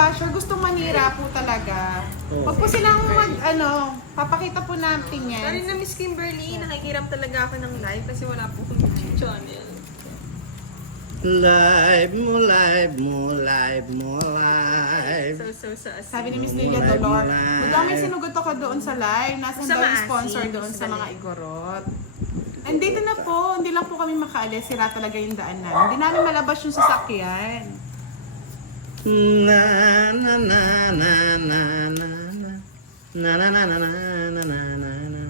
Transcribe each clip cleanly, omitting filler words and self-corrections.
basher, gustong manira po talaga. Huwag po silang papakita po natin yan. Sorry na Miss Kimberly, nakikiram talaga ako ng live kasi wala po akong YouTube channel. Live mo, live mo, live mo, live. So, Sabi ni Miss Lilia Dolor, Live. magdamay sinugot ako doon sa live. Nasaan Sa daw yung maasin, sponsor doon sa sa mga live. igorot. Andito na po, hindi lang po kami makaalis. Sira talaga yung daan namin. Hindi namin malabas yung sasakyan. Na na na na na na na na na na na na na na na.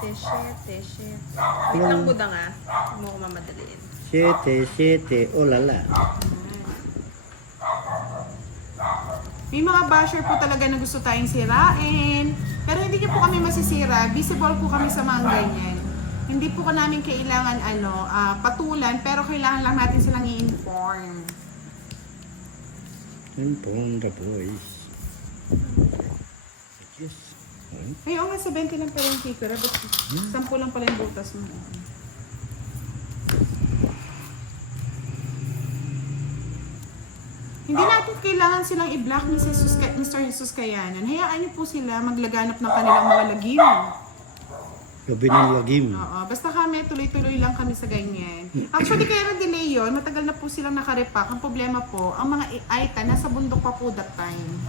Shit. Wait lang po nga. Huwag mo ko mamadaliin. Siete, oh lala. May mga basher po talaga na gusto tayong sirain. Pero hindi niyo po kami masisira. Visible po kami sa mga ganyan. Hindi po ka namin kailangan patulan, pero kailangan lang natin silang i-inform. Inform the boys. Yes. Ay, oo nga, sa 20 lang pala yung kikura. 10 lang pala yung butas mo. Hindi natin kailangan silang i-block ni Mr. Jesus Kayanan. Hayaan niyo po sila maglaganap ng kanilang mga lagim. Gabi ng lagim. Oo, basta kami, tuloy-tuloy lang kami sa ganyan. Actually, kaya na-delay yun, matagal na po silang nakarepack. Ang problema po, ang mga Aita nasa bundok pa po that time.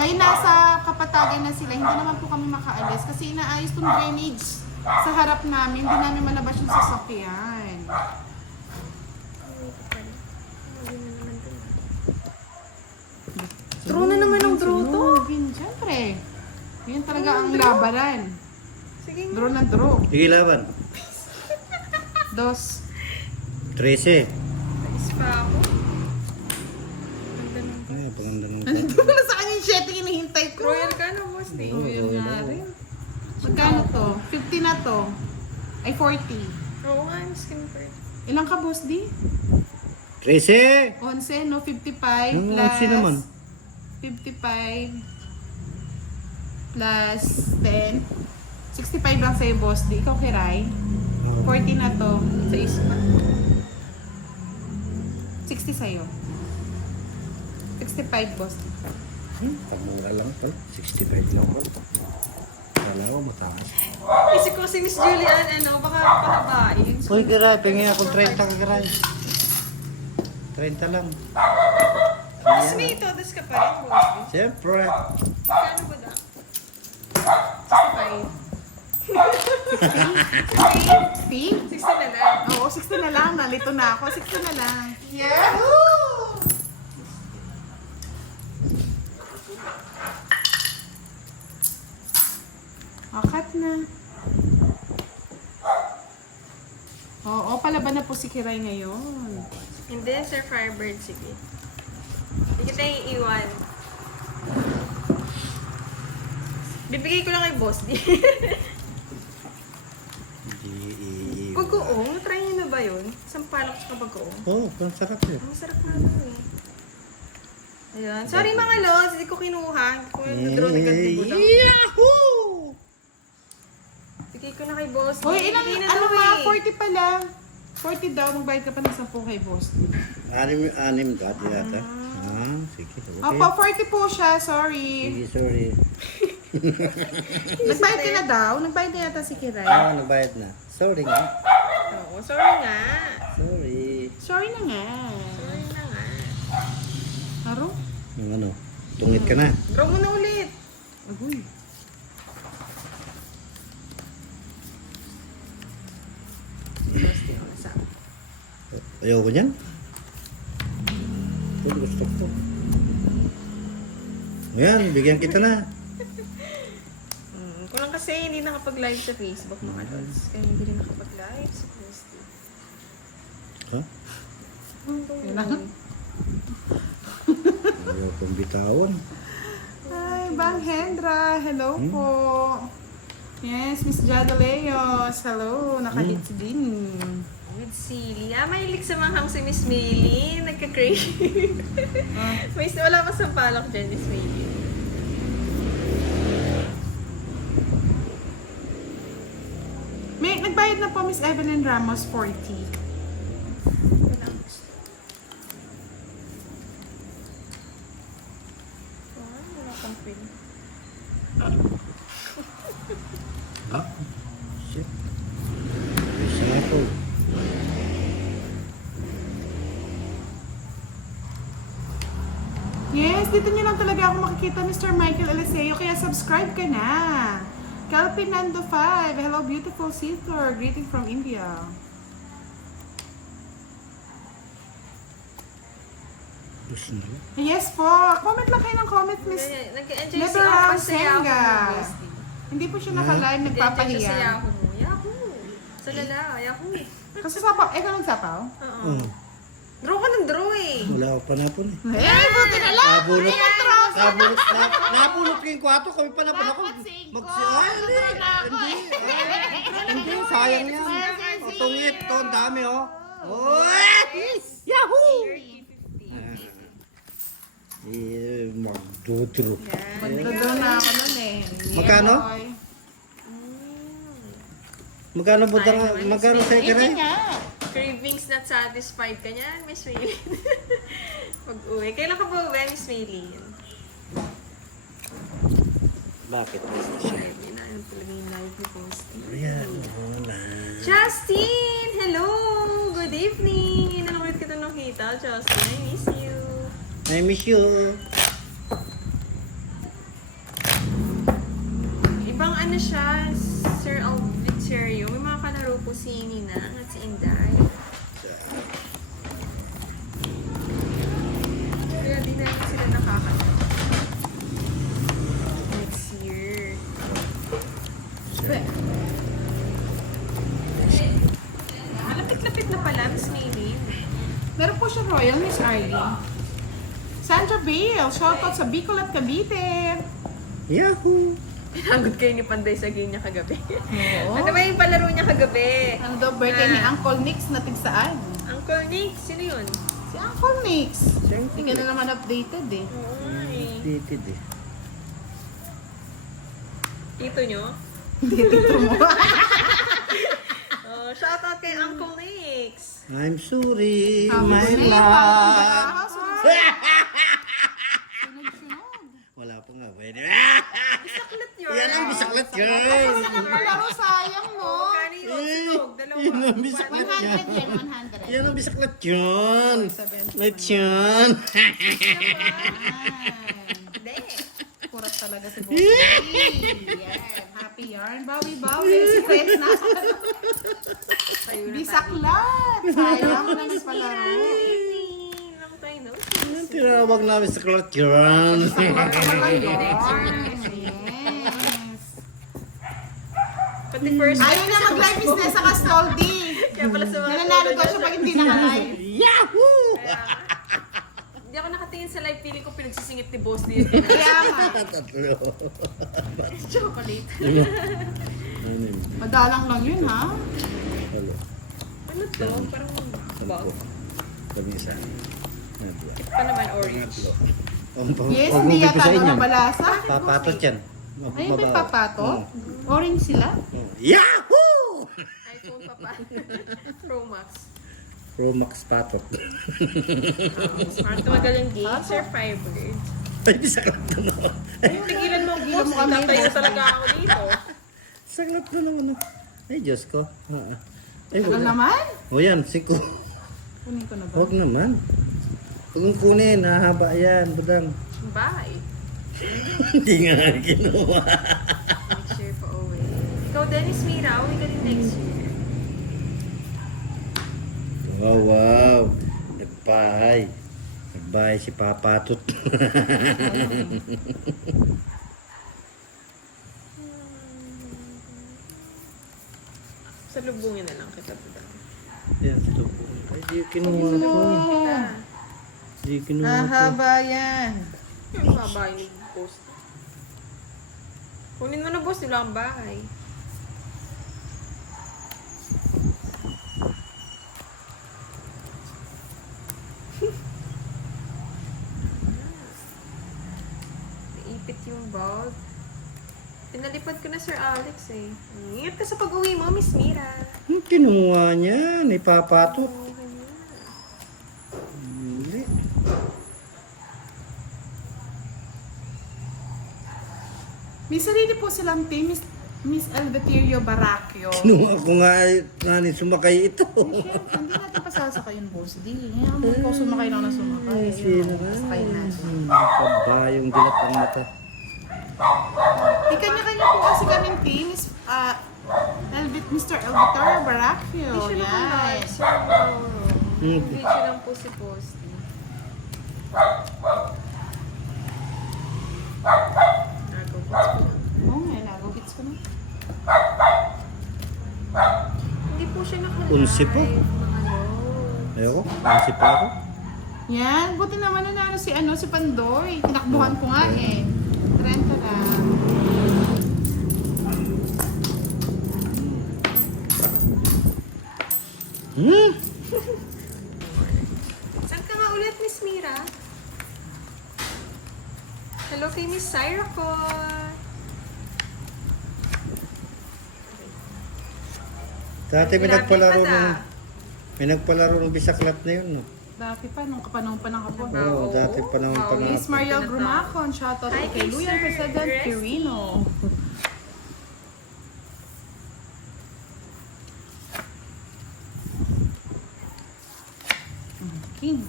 Ngayon nasa Kapatagan na sila, hindi naman po kami makaalis kasi inaayos tong drainage sa harap namin, hindi namin malabas yung sasakyan. Draw na naman ang draw to. Siyempre. Yan talaga ang labanan. Sige nga. Draw na draw. Sige laban. 2. 13. Nais pa ako. Ganda ng Ay, paganda ng Nandito na sa kanya yung 7 hinihintay ko. Royal ka na, boss. Royal nga rin. Magkano to? 50 na to. Ay, 40. Oo nga, Miss Kimberly. Ilang ka, boss, di? 13! 11, no? 55 Ano, plus... 11 naman. 55 plus 10. 65 lang sa'yo, boss, di. Ikaw, Kiray. 40 na to. Sa ispa. 60 sa'yo. 65, boss. Pamura lang to. 65 lang to. Wala ko mataas. Isip ko si Miss Julian, baka pahabain. Uy, Kiray, pengen akong 30 ka, Kiray. 30 lang. Mas may todas ka pa rin, boss. Siyempre. Magkano ba da? 65. 60? 60 na lang. Oo, 60 na lang. Nalito na ako. 60 na lang. Yahoo! Cut na. Oo, palaban na po si Kiray ngayon. Hindi, Sir Firebird, sige. Hindi kita iiwan. Bibigay ko lang kay boss. Pag-uong, try niyo na ba yun? Sampalok sa pag-uong. Oo, ang sarap yun. Ang sarap na ito eh. Ayan. Sorry mga lods, hindi ko kinuha. Hindi ko yung draw na gantibo daw. Yahoo! Bigay ko na kay boss. Hoy, ilang, Bigay na ano daw nga, eh. 40 pala. 40 daw, magbayad ka pa ng 10 kay boss. Anim dati yata. Ah, sige. Okay. Opo, 40 po siya, sorry. Sige, sorry. Nagbayad ka na daw? Nagbayad na yata si Kiray. Ah, nabayad na. Sorry nga. Oo, sorry nga. Sorry. Sorry na nga. Sorry na nga. Aro? Yung ano, tungit ka na. Draw mo na ulit. Agoy. Boss, di ako nasama. Ayaw ko niyan. Ito, gusto ko. Ayan, bigyan kita na. Kulang kasi hindi nakapag-live sa Facebook mga lods. Kaya hindi rin nakapag-live sa Facebook. Ha? Kailangan. Ayaw kong bitawan. Ay, Bang Hendra. Hello po. Yes, Miss Jadaleos. Hello. Nakahits din. With Silly. Mahilig sa manghang si Miss Millie. Nagka-crave. May wala pa sa palak dyan, Miss Millie. May nagbayad na po Miss Evelyn Ramos 40. Phil. Ah, shit. Isa na po. Yes, dito niyo lang talaga ako makikita, Mr. Michael Eliseo, kaya subscribe ka na. Calpinando 5, hello beautiful sister, greeting from India. Gusto na. Yes po, comment lang kayo ng comment, Miss. Nag-enjoy si Never Ako wrong sa Yahoo Senga. mo, Bestie. Hindi po siya naka-live, Nag-enjoy siya sa nagpapahiya. Yahoo mo. Yahoo! Sa lala, Yahoo. Kasi sapaw, ikaw nagsapaw? Oo. Oh, Draw ka ng draw eh. wala ako panapon eh. Eh, buti na lang! Nabulot. Ay, natros! Nabulot ko yung kwarto. Kami pa na ako. Dapat singko. Hindi. Hindi, sayang yan. Tungit to, ang dami oh. Oh! Yahoo! Eh, magdudro. Magdodo na ako nun eh. Magkano? Boy. Magkano budang, magkano sa Ito ikiray? nga. Cravings not satisfied ka niyan, Miss Maylin. Pag-uwi. Kailan ka ba uwi, Miss Maylin? Bakit? Hindi na yun talaga yung live ni Posty. Ayan, wala. Justin! Hello! Good evening! Ilan ulit kita nakita, Justin. I miss you. I miss you. Ibang ano siya, Sir Alviterio. May mga kalaro po si Ninang at si Inday. Kaya di namin sila nakakala. Next year. Malapit-lapit na pala, Miss Maylin. Meron po siya Royal, Miss Arlene. Sandra Bale, shoutout sa Bicol at Cavite. Yahoo! Pinagod kayo ni Panday sa game niya kagabi. Oo. Ano ba yung palaro niya kagabi? Ano daw birthday ni Uncle Nix na tigsaan? Uncle Nick, sino yun? Si Uncle Nix. Siyempre. Hindi ka na naman updated eh. Oo nga eh. Dated eh. Tito nyo? Hindi dito mo. Oh, shoutout kay Uncle Nix. I'm sorry, Happy my birthday, love. parang Sunog-sunog. Wala pa nga, pwede. Bisaklat yun. Yan ang bisaklat Ako yun. na nagpalaro, sayang mo. Kano yun? Sunog, dalawa. Yan ang bisaklat 100 yan. yan, 100. Yan ang bisaklat yun. 70. Let yun. Hindi. Kurat talaga si Bossy. Yes. Happy yarn. Bawi-bawi. Si Friends na. Tayo na tayo. Bisaklat. Sayang mo nang palaro. Good evening. Long time no see. Yan ang tinawag namin sa klat yun. Bisaklat ka pala yarn. Yes. Pati first Ayaw na mag-live business sa Castoldi. Kaya pala sa mga Nananalo daw siya pag hindi naka-live. Yahoo! Kaya, hindi ako nakatingin sa live, feeling ko pinagsisingit ni Boss din. Kaya nga. Tatlo. Chocolate. Ano yun? Madalang lang yun, ha? Hello. Ano to? Parang wow. Kami isa. Natlo. Pa naman orange. Yes, hindi yata inyo. na balasa. Papatot yan. Ay, may papato? Orange sila? Yahoo! iPhone pa pa. Pro Max. Pro Max patot. Smart magaling game. Sir Firebird. Ay, bisaklat na naman. Ay, tigilan mo, Boss. Tatayo talaga ako dito. Saklat na naman. Ay, Diyos ko. Ay, Tagal naman? O yan, siko. Kunin ko na ba? Huwag naman. Huwag mong kunin, nahaba yan, budang. Bye. Hindi nga ginawa. Next year pa uwi. Ikaw, Dennis Mira, uwi ka din next year. Wow, wow. Nagbahay. Nagbahay si Papatot. Salubungin na lang kita po. Yan, stop. Ay, di kinuha ko. Di kinuha ko. Hahaba yan. Yung babae ni Boss. Kunin mo na, Boss. Di lang ang bahay. Naipit yung bag. Pinalipad ko na, Sir Alex eh. Ingat ka sa pag-uwi mo, Miss Mira. Kinuha niya, ni Papatot. Oo, ganyan. Hindi. May sarili po silang team, Miss Elveterio Baracchio. Nung ako nga ay nani sumakay ito. Siyempre, hindi natin pasasakay yung boss D. Ngayon mo ikaw sumakay lang na sumakay. Sino ba? Sakay natin. Kabayong dilat ang mata. Di kanya-kanya po kasi kaming team, Mr. Elveterio Baracchio. Hindi siya nakalive. Yes. So, video lang po si Posty. Oo nga, nagugits ko na. Hindi po siya nakalive. Unsi po. Mga lods. Ayoko, kasi pa ako. Yan, buti naman nanalo si Pandoy. Tinakbuhan ko nga eh. 30 lang. Saan ka nga ulit, Miss Mira? Hello kay Miss Syra ko. Dati may nagpalaro ng bisaklat na yun, no? Dati pa, nung kapanahon pa ng kapon. Oo, dati pa naman pa nga. Miss Mariel Grumacon, shoutout Hi, kay Luyan Sir President Gracie. Quirino. King.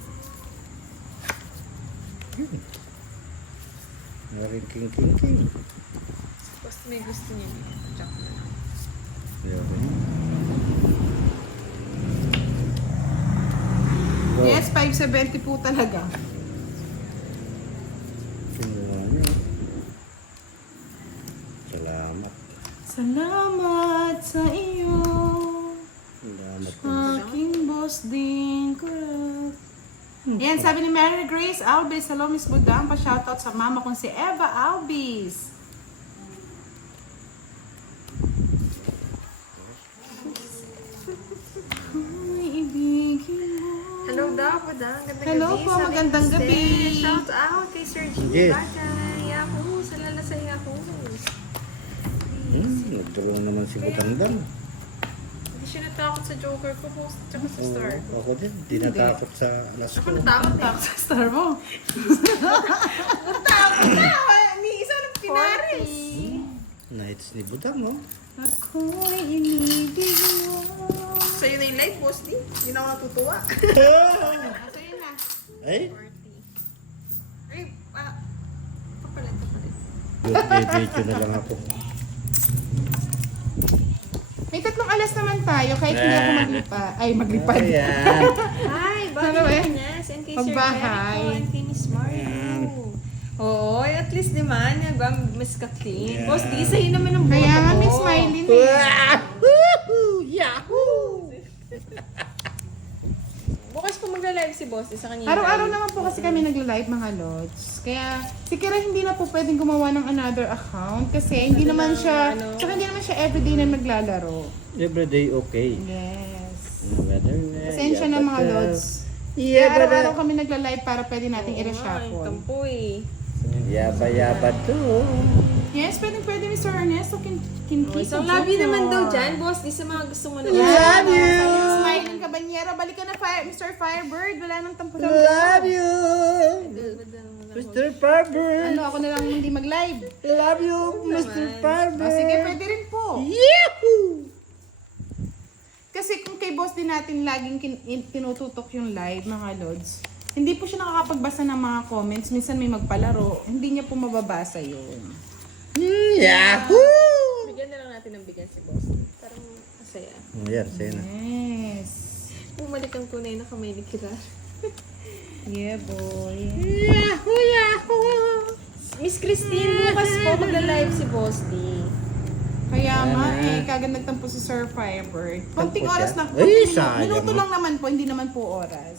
Maring king. Post may gusto niya. Check na lang. Wow. Yes, 570 po talaga. Kinuha niya. Salamat. Salamat sa iyo. Salamat. Aking boss din. Correct. Yan, sabi ni Mary Grace Albis, hello Miss Budang, pa-shoutout sa mama kong si Eva Albis. Ay, ibigin mo. Hello daw po daw. Gandang Hello gabi. po, Sabi magandang ni gabi. Steph. Shout out kay Sir Jimmy Yes. Bagay. Yahoo! Sa lalasay Yahoo! Nagturo naman si Butandang. Hindi siya natakot sa Joker ko po. Tsaka sa Star. Ako din, di natakot sa alas Ako ko. natakot eh. Takot sa star mo. Natakot na! Ni isa ng pinaris. Nights ni Budang, no? Ako'y inibig mo. Sa'yo na yung light, boss. Hindi na ako natutuwa. So yun na. Ay, 40. Ay, papalit. video na lang ako. May 3 alas naman tayo kahit hindi ako maglipad. Ay, maglipad. Ayan. Hi, Ano bagay eh? niya. And kay Sir Pagbahay. Jericho and kay Miss Mario. Oo, at least naman, mas ka-clean. Yeah. Boss, di sa'yo naman ang boto Kaya nga ko. may smiling eh. Yahoo! Bukas po magla-live si Boss, sa kanya. Araw-araw naman po kasi kami nagla-live mga lods. Kaya si Kira hindi na po pwedeng gumawa ng another account kasi hindi naman siya, tsaka hindi naman siya everyday na naglalaro. Everyday okay. Yes. Pasensya Pasensya na mga lods. Kaya araw-araw kami nagla-live para pwede nating Ay, i-reshuffle. tampo eh. Yaba to. Yes, pwede Mr. Ernesto Kinkito. Isang love you naman daw dyan, Boss. Di sa mga gusto mo na. Love you! Smiling Cabanyero. Balik ka na, Mr. Firebird. Wala nang tampo sa Love you! Mr. Farber! Ano, ako na lang hindi mag-live. Love you, Mr. Farber! O, sige, pwede rin po. Yahoo! Kasi kung kay boss din natin laging tinututok yung live, mga lods, hindi po siya nakakapagbasa ng mga comments. Minsan may magpalaro, hindi niya po mababasa yun. Yahoo! Bigyan na lang natin ng bigyan si Boss. Parang masaya. Yan, sa'yo na. Yes. Bumalik ang tunay na kamay ni Kira. Yeah, boy. Yahoo! Yahoo! Miss Christine, bukas po magla-live si Boss D. Kaya nga kagad nagtampo si Sir Firebird. Konting Tampo oras siya? lang. Ay, konting sayang, minuto no? lang naman po, hindi naman po oras.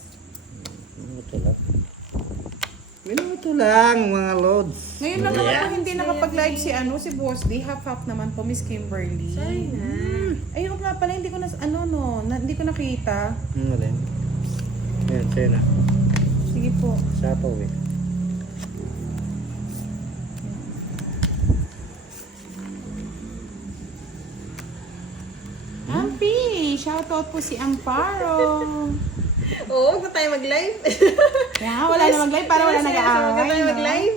Minuto lang, mga lods. Ngayon lang naman po hindi nakapag-live si Boss D. Half-half naman po, Miss Kimberly. Sorry na. Ayun nga pala, hindi ko hindi ko nakita. Alin? Yan, sa'yo na. Sige po. Sapaw eh. Ampi! Shoutout po si Amparo. Oo, huwag na tayo mag-live. Yeah, wala na mag-live para wala Huwag na nag-aaway. tayo No? mag-live.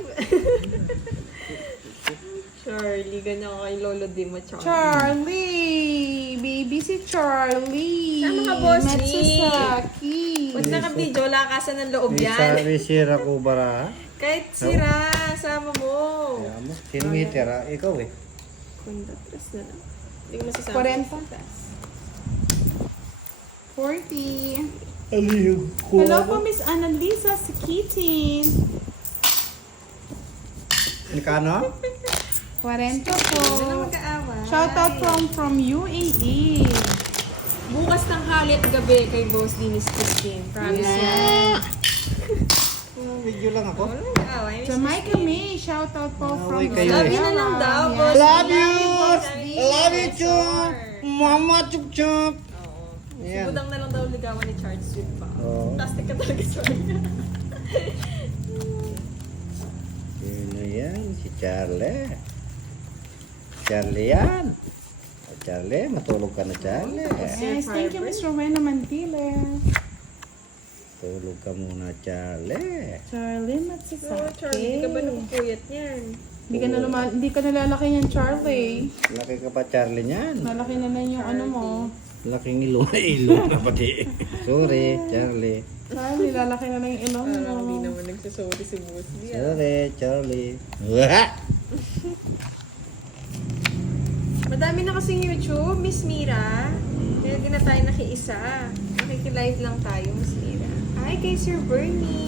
Charlie, ganyan kay Lolo Di mo, Charlie. Charlie! Baby si Charlie! Tama ka, boss. Matsuzaki! Pag naka-video, lakasan ng loob yan. Sabi sira ko bara. Kahit sira, sama mo. Kaya mo, sino may tira? Ikaw eh. Kunda, tres na lang. Hindi ko masasabi. 40. 40. Ano yung Hello po, Miss Annalisa si Kitty. Kano? 40 po. Hindi na mag-aaway. Shoutout from UAE. Bukas ng halit gabi kay Boss Dennis Christine. Promise yan. Video lang ako. Wala mag-aaway. Miss Jamaica Christine. May, shoutout po from Away kayo Love eh. you na lang daw, Yes. Boss. Love you! Boss D. Love you, Chup! Mama, Chup Chup! Oo. Si Ayan. Budang na lang daw ligawan ni Charles Sweet pa. Oo. Plastic ka talaga, sorry. Sino yan? Si Charlie. Charlie yan. O, Charlie, matulog ka na, Charlie. Yes, thank you, Miss Rowena Mantile. Tulog ka muna, Charlie. Charlie So, Charlie, hindi ka ba Matsuzaki. nakupuyat niyan? Hindi ka nalalaki niyan, Charlie. Laki ka pa, Charlie, niyan. Malaki na lang yung ano mo. Laking ilong na pati. Sorry, Charlie. Charlie, lalaki na lang yung ilong Parang hindi mo. naman nagsasorry si Boss D. Sorry, Charlie. Wah! Madami na kasing YouTube, Miss Mira. Kaya di na tayo nakiisa. Nakikilive lang tayo, Miss Mira. Hi kay Sir Bernie.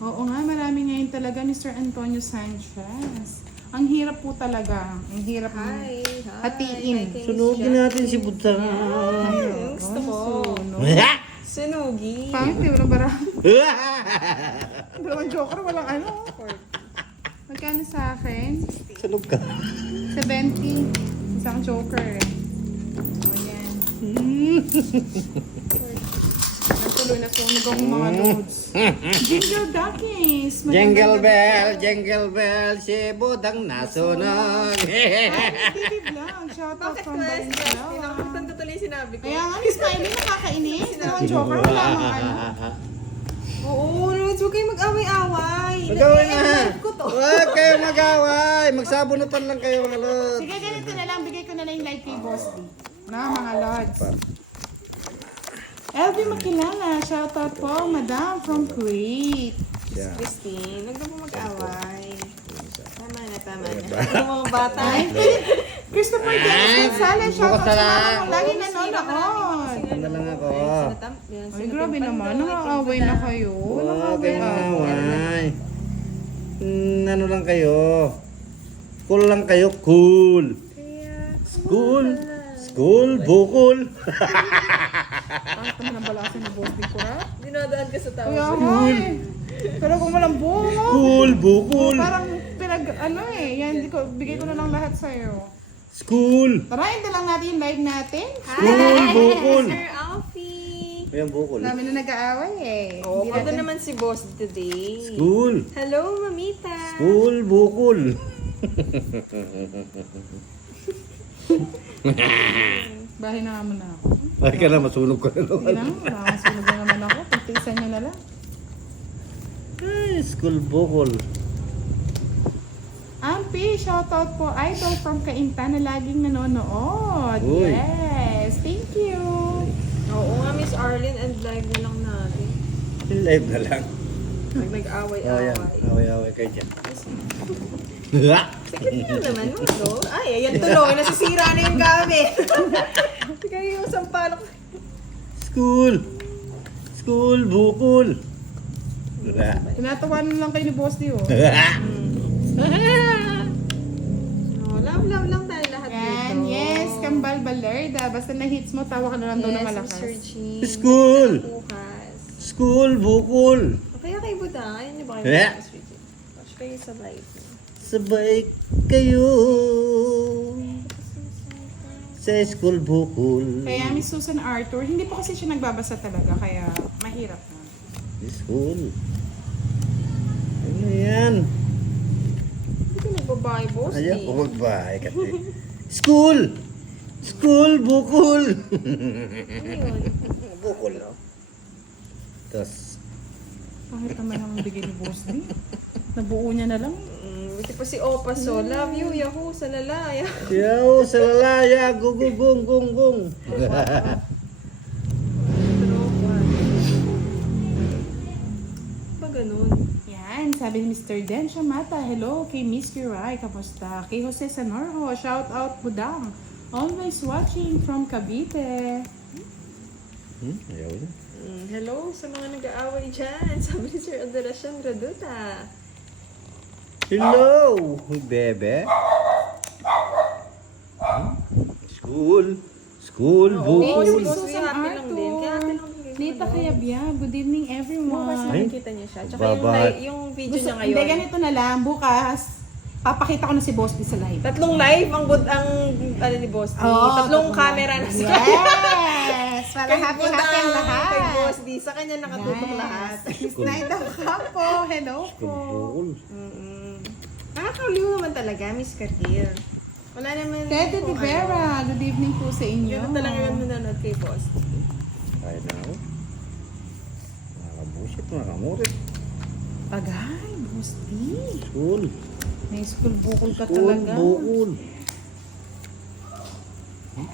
Oo nga, marami ngayon talaga ni Sir Antonio Sanchez. Ang hirap po talaga. Ang hirap Hi. hatiin. Hi kay Miss Sunugin Jack. natin si Buta. Ay, gusto ko. Wah! Sunugi. Pangit, di walang barang. Dalawang joker, walang ano. Magkano sa akin? Sunog ka. 70. Isang joker. O yan. Natuloy na sunog ang mga loads. Jingle Duckies! Jingle bell, si Budang nasunog. TV Vlog. Shoutout Bakit from West? Valenzuela. Pinakamutan ko tuloy sinabi ko. Kaya nga, Miss Miley, nakakainis. Dalawang joker, wala mang ano. Oo, Lods, huwag kayong mag-away-away. Mag-away na. I-live ko to. Huwag kayo mag-away. Magsabunutan lang kayo, mga lord. Sige, ganito na lang. Bigay ko na lang yung live kay Boss D. Na, mga lods. LV Makilala. Shoutout po, Madam from Kuwait. Yeah. Christine, huwag na po mag-away. Tama na, tama na. Ang mga bata. Ay, Christopher Dennis Gonzalez. Shoutout bukas na sa lang. mga kung lagi nanonood. Ano lang ako. Ay, grabe naman. Nakakaway na kayo. Huwag kayo Nakakaway. mag-away. Ano lang kayo. Cool lang kayo, cool. School. School, bukol. Bakit naman ang balasan ni Boss D ko, ha? Dinadaan ka sa tao. Kaya nga eh. Pero kung walang buo, School, bukol. parang yan, bigay ko na lang lahat sa'yo. School. Tarayin na lang natin yung live natin. School, bukol. Sir Alfie. Ayan, bukol. Dami na nag-aaway eh. Oh, Hindi ako natin- naman si Boss today. School. Hello, Mamita. School, bukol. Bahay na nga muna ako. Ay ka na, masunog ka na Sige naman. na, nakakasunod na naman ako. Pagtiisan nyo na lang. Ay, school, bukol. Ampi, shoutout po. Idol from Cainta na laging nanonood. Uy. Yes, thank you. Oo nga, Miss Arlene, and live na lang natin. Live na lang. Pag Oh, yan. nag-away-away. Away-away kayo dyan. Sige nga naman, no? Ay, ayan tuloy. Nasisira na yung gamit. Sige yung sampalok. School. School, bukol. Tinatawanan lang kayo ni Boss D, oh. Oh, love lang tayo lahat Yan, dito. yes, Kambal Balerda. Basta na-hits mo, tawa ka na lang daw na malakas. Mr. G. School. Bukas. School, bukol. O kaya kay Budang, ayun niyo ba kayo Yeah. Mr. G? Watch kayo sa live. Sabay kayo sa school, bukol. Kaya Miss Susan Arthur, hindi po kasi siya nagbabasa talaga, kaya mahirap na. School. Ano yan? Hindi ka nagbabae, boss. Ayaw eh. ko magbahay kasi. School! School, bukol! Ano yun? Bukol. Tapos, Pangit naman ang bigay ni Boss D. Nabuo niya na lang. Buti pa si Opa, so love you, Yahoo, sa lalaya. Yo, sa lalaya, gugugong, gung, gung. Pa ganun. Yan, sabi ni Mr. Den Shamata, hello kay Miss Kiray, kamusta? Kay Jose Sanorho, shout out Budang. Always watching from Cavite. Ayaw na. Hello sa mga nag-aaway dyan. Sabi ni Sir Adoracion Graduta. Hello, bebe. School. School, Oo, bukol. si Boss Lee, happy lang din. Kaya happy lang din. Nita Kayabya, good evening Bukas everyone. nakikita niya siya. Tsaka yung, Bye-bye. yung video niya Hindi, ngayon. ganito na lang, bukas, papakita ko na si Boss D sa live. Tatlong live ang ano ni Boss D. Oo, tatlong camera na sa Yes! Para Kay happy-happy Budang, ang lahat. Kay Boss D. Sa kanya nakatutok lahat. Miss Naida Campo, hello po. Bukol. Nakakaliw naman talaga, Miss Cartier. Wala naman. Tete kung Rivera, good evening po sa inyo. Ganun talaga yung nanonood kay Boss D. Kaya na ako. Nakakabusit, nakamurit. Agay, Boss D. School. May school bukol ka School, talaga. bukol.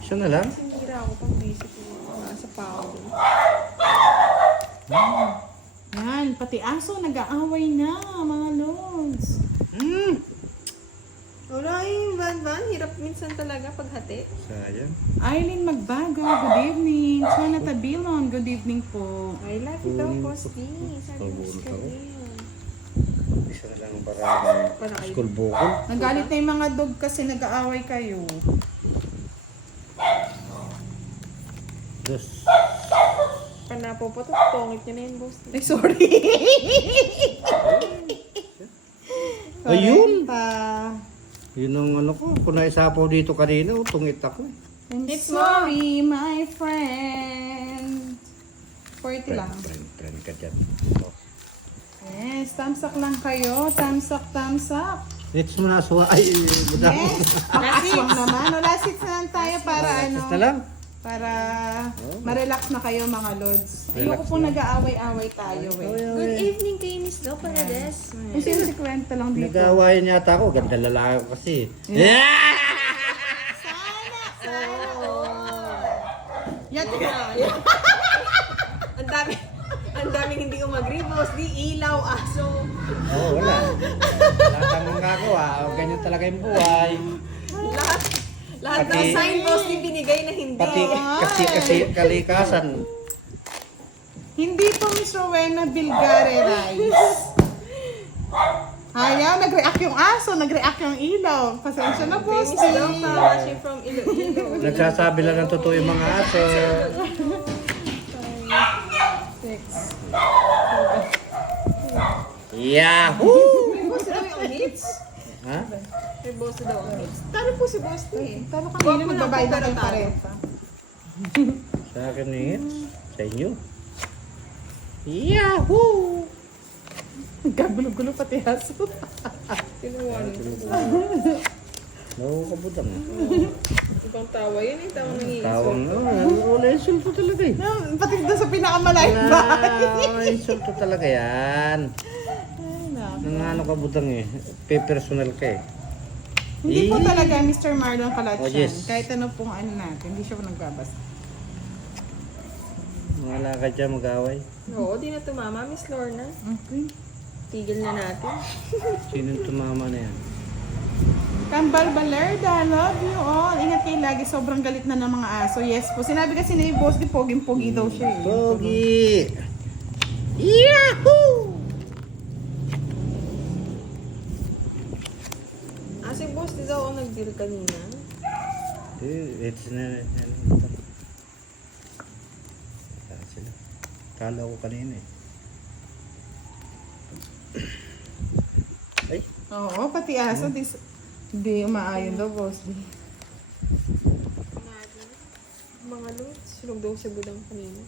Siya na lang. Sinira ako pang busy ko. Sa pao. Yan, pati aso nag-aaway na, mga lods. Wala yung van. Hirap minsan talaga paghati. Sayang. Eileen Magbago, good evening. Chana Tabilon, good evening po. I love you daw, Boss D. Sabi ni Miss Pabulot ako. Cartier. Isa na lang para school bukol. Nagalit na yung mga dog kasi nag-aaway kayo. Dos. Panapo po to. Pongit niya na yun, Boss D. Ay, sorry. Ayun. Korenta. Yun ang ano ko. Kung naisapaw dito kanina, tungit ako. I'm It's sorry, my friend. 40 lang. Friend ka dyan. Oh. Yes, thumbs up lang kayo. Thumbs up, thumbs up. It's mo naswa. Ay, budang. Yes, makaswang naman. O, last hits na lang tayo para ano. na lang. Para ma-relax na kayo mga lods. Relax Ayoko po na. nag-aaway-away tayo eh. Good evening kay Miss Lo Paredes. Kung sino si Kwenta lang dito. Nag-aawayan yata ako. Ganda lalaki ko kasi. Yan, Ang daming hindi umagree, Boss D. Ilaw, aso. Oo, wala. Wala kang magagawa. Ganyan talaga yung buhay. Lahat ng Pati- sign, Boss D, binigay na hindi. Pati kasi kalikasan. hindi po Miss Rowena Bilgare Rice. Ayaw, nag-react yung aso, nag-react yung ilaw. Pasensya na po, Miss Lo, watching from Iloilo. Nagsasabi lang ng totoo yung mga aso. Yahoo! May Boss daw yung hits. Ha? May Boss daw ang hits. Talo po si Boss D. Talo kanina, magbabayad na kayong pareta. Sa akin eh. Sa inyo. Yahoo! Gagulo-gulo pati aso. Kinuha niyo. Nakukabutang. Ibang tawa yun eh. Tawa ng Tawang wala insulto talaga eh. Pati doon sa pinakamalayo ba? Wala insulto talaga yan. Nang ano ka butang eh. Pe-personal ka eh. Hindi po talaga Mr. Marlon Calachan. Oh, yes. Kahit ano pong ano natin, hindi siya nagbabasa. Wala ka dyan mag-away. Oo, di na tumama, Miss Lorna. Okay. Tigil na natin. Sinong tumama na yan? Kambal Balerda, love you all. Ingat kayo lagi, sobrang galit na ng mga aso. Yes po, sinabi kasi ni Boss, di poging-pogi daw siya eh. Pogi! Yahoo! Si Boss, di daw ako nag-deal kanina. It's na. Sila. Kala ko kanina eh. Ay, Oo, pati aso, di umaayon daw, Boss. Mga lods, sunog daw si Budang kanina.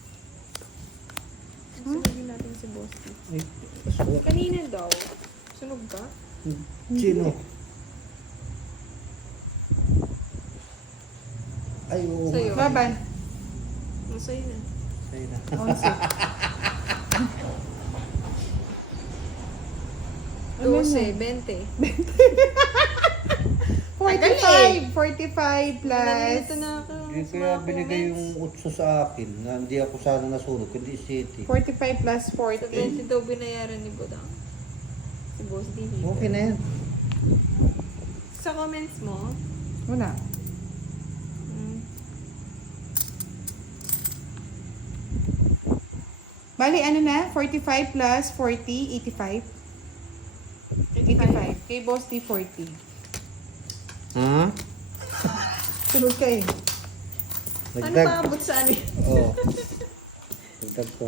Sunogin natin si Boss. ay, aswa. Kanina daw. Sunog ba? Sino? Ay, oo. Sa'yo. Baban. Masaya na. Sa'yo na. Onse. Two 12, 20. 45 plus. Nalilito na ako. Hindi kaya binigay yung utso sa akin na hindi ako sana nasunod, kundi city. 45 plus 40. 20 daw binayaran ni Budang. Si Boss D. Okay na yan. Sa comments mo, Wala. Bali, ano na? 45 plus 40, 85. 85. Kay Boss D, 40. Ha? Sunod ka eh. ano Nagdag. paabot sa ano? Oo. Nagdag ko.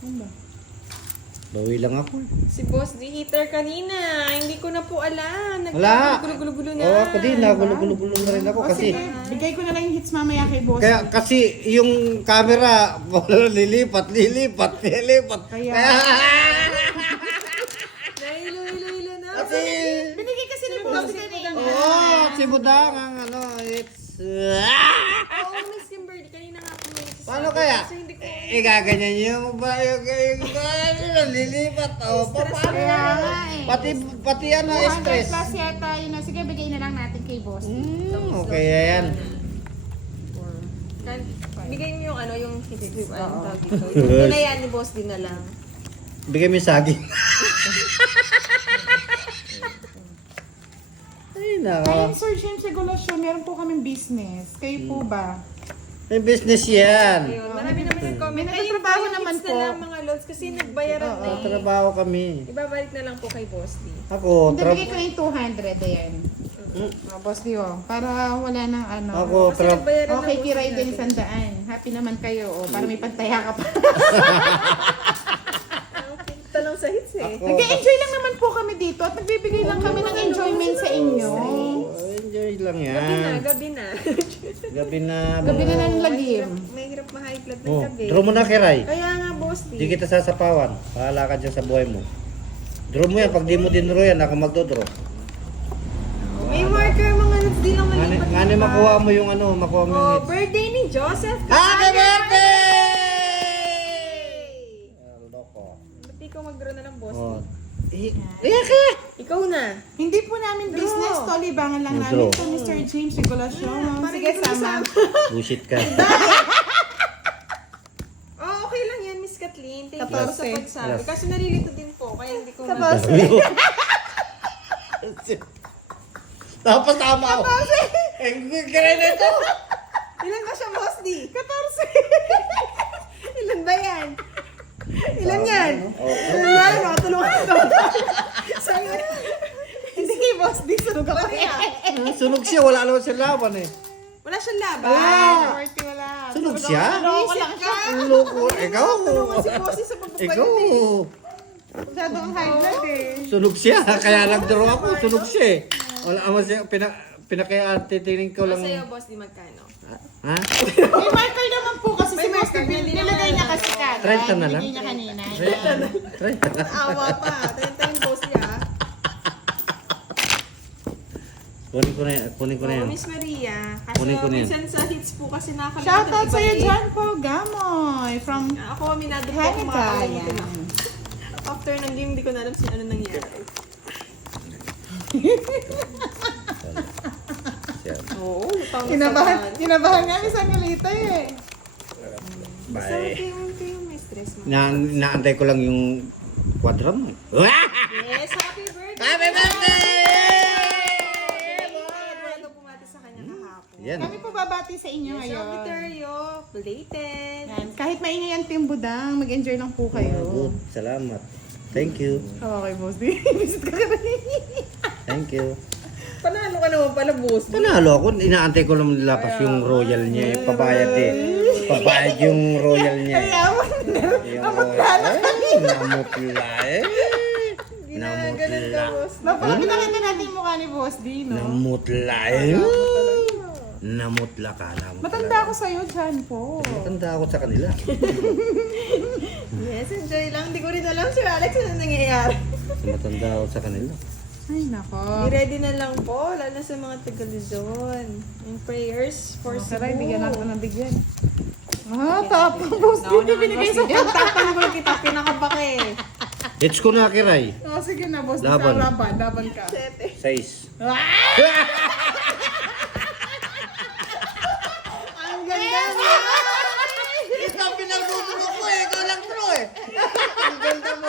Ano ba? Bawi lang ako. Si Boss D heater kanina. Hindi ko na po alam. Wala. Nagkagulo-gulo na. Oo, ako din. Nagulo-gulo na rin ako O kasi... sige, bigay ko na lang yung hits mamaya kay Boss. Kaya kasi yung camera lilipat. Kaya- Nahilo-hilo na. Kasi Binigay kasi ni Boss D kanina. si Budang ang ano, it's Oo, Miss Kimberly. Kanina nga po may nagsasabi. paano kaya? Kasi hindi ko... Gaganyan niyo ba yung lilipat? O, paano? Kaya nga eh. Pati ano, 200 stress. plus yata yun. Sige, bigay na lang natin kay Boss D. Okay, yan. Bigay niyo yung ano, yung hits ni Oo. tawag dito. Yung pinayaan ni Boss D na lang. Bigay mo yung saging. Ay, nako. Ayun, Sir James Regulasyon, meron po kaming business. Kayo po ba? May business yan. Ayun, marami naman nag-comment. May nagtatrabaho Ayun, naman hits po. na lang mga lods kasi nagbayaran na eh. Trabaho kami. Ibabalik na lang po kay Boss D. Ako, Hindi, bigay ko na yung 200. Ayan. Boss D, oh. Para wala nang ano. Ako, Kasi nagbayaran na Okay, Boss D kiray din natin. 100. Happy naman kayo, oh. Para may pantaya ka pa. Okay, ito lang sa hits eh. Nag-enjoy lang naman po kami dito at nagbibigay lang kami ng enjoyment sa inyo. Enjoy lang Gabi na, yan. gabi na. Gabi na. Gabi na ng lagim. May hirap ma-high blood ng Oh, gabi. draw mo na, Kiray. Kaya nga, Boss D. Di kita sasapawan. Bahala ka dyan sa buhay mo. Draw mo yan. Pag di mo dinraw yan, ako magdodraw. May marker mga lods din lang malipat. Nga ni makuha mo yung ano, makuha mo yung Oh, hits. birthday ni Joseph. Happy birthday! Loko. Ba't di ko mag-draw na ng Boss Oh. D? Ikaw na. Hindi po namin business to, libangan lang Draw. namin to, Mr. James Regulasyon. Parang Sige, hindi ko sama. Bullshit ka. Oh, okay lang yan, Miss Kathleen. Thank you po sa 14. pagsabi. Kasi nalilito din po, kaya hindi ko Tapos tama ako. Eh, kaya na ito. Ilan na siya, Boss D? 14. Ilan ba yan? Ilan yan? Oh. Ilan yan? Tulungan ko. Sa'yo. Hindi kay Boss D, sunog ako. Sunog siya. Wala naman siya laban eh. Wala siyang laban. Wala. 40 wala. Sunog siya? Loko lang siya. Loko. Ikaw. Tulungan si Bossy sa pagpapalit Ikaw. eh. Masyadong high blood eh. Sunog siya. Kaya nag-draw ako. Sunog siya eh. Wala naman siya. Pinakaya-titingin ko lang. Sa'yo, Boss D, magkano? Ha? May marker naman po kasi si May Boss D, marker, hindi nilagay naman. niya kasi kagad. 30 na lang? Binigay niya kanina. Try. Awa pa. 30 yung Bossy, ah. Kunin ko na yan. Oh, Miss Maria. Kunin ko na yan. Minsan sa hits po kasi nakakalimutan. Shoutout sa'yo ibalik. dyan po, Gamoy. From Ako, aminado po ako Canada. makakalimutan ako. Yan. After ng game, hindi ko na alam ano nangyari. Oo, tama Kinabahan nga isang kalita eh. Basta Bye. kayo may stress mo. Naantay ko lang yung kwadra mo. Yes, happy birthday! Happy birthday! Wala pumati sa kanya kahapon. Yan. Kami po babati sa inyo Yes, ngayon. happy Teryo, belated. Yan. Kahit maingay ang Team Budang, mag-enjoy lang po kayo. Good. Salamat. Thank you. Okay, Boss D. Visit ka ka rin. Thank you. Panalo ka naman pala, boss. Panalo ako. Inaantay ko lang nilapas yung royal niya. Pabayad eh. Pabayad yung royal niya. Ayawan na. Yung royal. Namutla eh. Ginagalan ka, boss. Napakita natin yung mukha ni Boss D, no? Namutla eh. Namutla ka. Matanda ako sa'yo dyan po. Matanda ako sa kanila. Yes, enjoy lang. Hindi ko rin alam si Alex ano nangyayari. Matanda ako sa kanila. Ay, nako. I-ready na lang po, lalo na sa mga taga-Luzon. Yung prayers for Cebu. Saray, bigyan lang ko ng bigyan. Ah, tapos Boss D, binigay sa Tapos tapos naman kita, pinakabaka eh. Let's ko na kiray. Oh, sige na, boss. Laban. Laban ka. 6. Ang ganda niya! Ikaw pinagbubulo ko eh. Ikaw lang true eh. Ang ganda mo.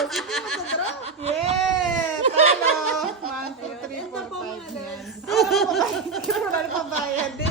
Yeah! Talo! 1, 2, 3, 4, 5 yan. Wala na pabayad.